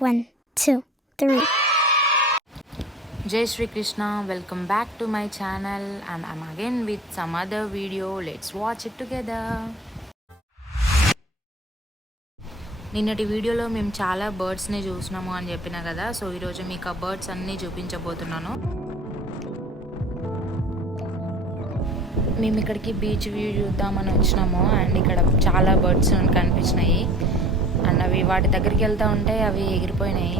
1, 2, 3. Jai Shri Krishna, welcome back to my channel and I'm again with some other video. Let's watch it together. నిన్నటి వీడియోలో మేము చాలా బర్డ్స్ని చూసినాము అని చెప్పినా కదా. సో ఈరోజు మీకు ఆ బర్డ్స్ అన్నీ చూపించబోతున్నాను. మేము ఇక్కడికి బీచ్ వ్యూ చూద్దామని వచ్చినాము అండ్ ఇక్కడ చాలా బర్డ్స్ కనిపించినాయి అండ్ అవి వాటి దగ్గరికి వెళ్తూ ఉంటే అవి ఎగిరిపోయినాయి.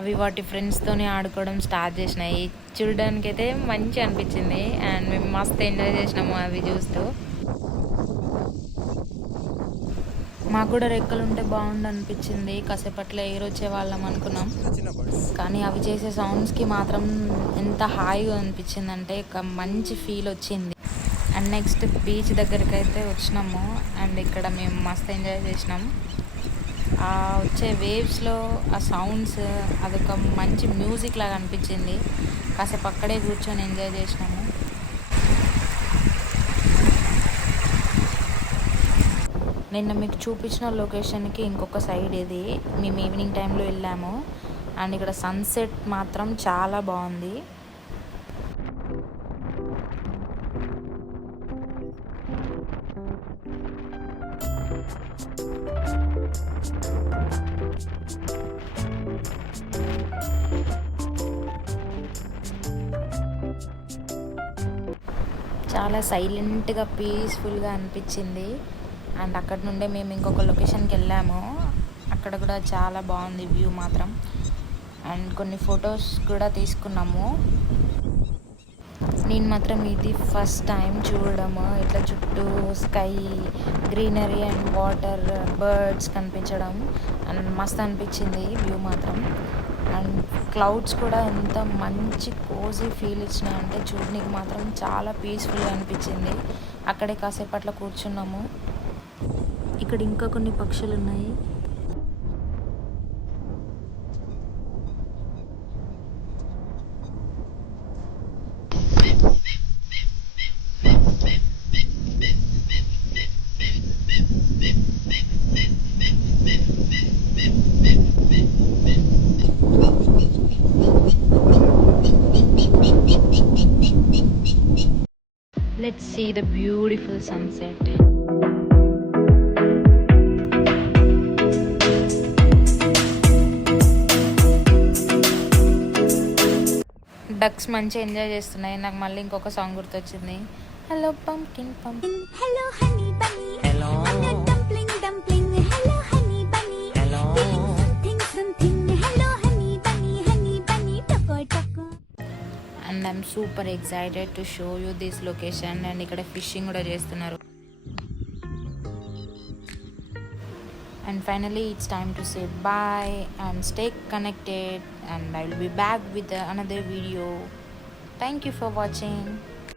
అవి వాటి ఫ్రెండ్స్తోనే ఆడుకోవడం స్టార్ట్ చేసినాయి. చూడడానికి అయితే మంచి అనిపించింది అండ్ మేము మస్తు ఎంజాయ్ చేసినాము అవి చూస్తూ. మాకు కూడా రెక్కలు ఉంటే బాగుండు అనిపించింది, కాసేపట్లో ఎగిరొచ్చే వాళ్ళం అనుకున్నాం. కానీ అవి చేసే సౌండ్స్కి మాత్రం ఎంత హాయిగా అనిపించిందంటే ఒక మంచి ఫీల్ వచ్చింది. అండ్ నెక్స్ట్ బీచ్ దగ్గరికి అయితే వచ్చినాము అండ్ ఇక్కడ మేము మస్తు ఎంజాయ్ చేసినాం. ఆ వచ్చే వేవ్స్లో ఆ సౌండ్స్ అదొక మంచి మ్యూజిక్ లాగా అనిపించింది. కాసేపు అక్కడే కూర్చొని ఎంజాయ్ చేసినాము. నిన్న మీకు చూపించిన లొకేషన్కి ఇంకొక సైడ్ ఇది. మేము ఈవినింగ్ టైంలో వెళ్ళాము అండ్ ఇక్కడ సన్సెట్ మాత్రం చాలా బాగుంది. చాలా సైలెంట్గా పీస్ఫుల్గా అనిపించింది అండ్ అక్కడ నుండే మేము ఇంకొక లొకేషన్కి వెళ్ళాము. అక్కడ కూడా చాలా బాగుంది వ్యూ మాత్రం అండ్ కొన్ని ఫొటోస్ కూడా తీసుకున్నాము. నేను మాత్రం ఇది ఫస్ట్ టైం చూడడము, ఇట్లా చుట్టూ sky, greenery and water, birds కనిపించడం అండ్ మస్తు అనిపించింది వ్యూ మాత్రం. అండ్ క్లౌడ్స్ కూడా ఎంత మంచి కోజీ ఫీల్ ఇచ్చినాయి అంటే చూడడానికి మాత్రం చాలా పీస్ఫుల్గా అనిపించింది. అక్కడే కాసేపట్లో కూర్చున్నాము. ఇక్కడ ఇంకా కొన్ని పక్షులు ఉన్నాయి. Let's see the beautiful sunset. Ducks మంచిగా ఎంజాయ్ చేస్తున్నాయి. నాకు మళ్ళీ ఇంకొక సాంగ్ గుర్తొచ్చింది. Hello pumpkin pumpkin, Hello, honey bunny. Hello Dumpling, dumpling. Hello, honey bunny. Hello. Something. Hello, honey bunny. Honey bunny. Toko, toko. And I'm super excited to show you this location. And ఇక్కడ fishing కూడా చేస్తున్నారు. And finally it's time to say bye and stay connected and I will be back with another video. Thank you for watching.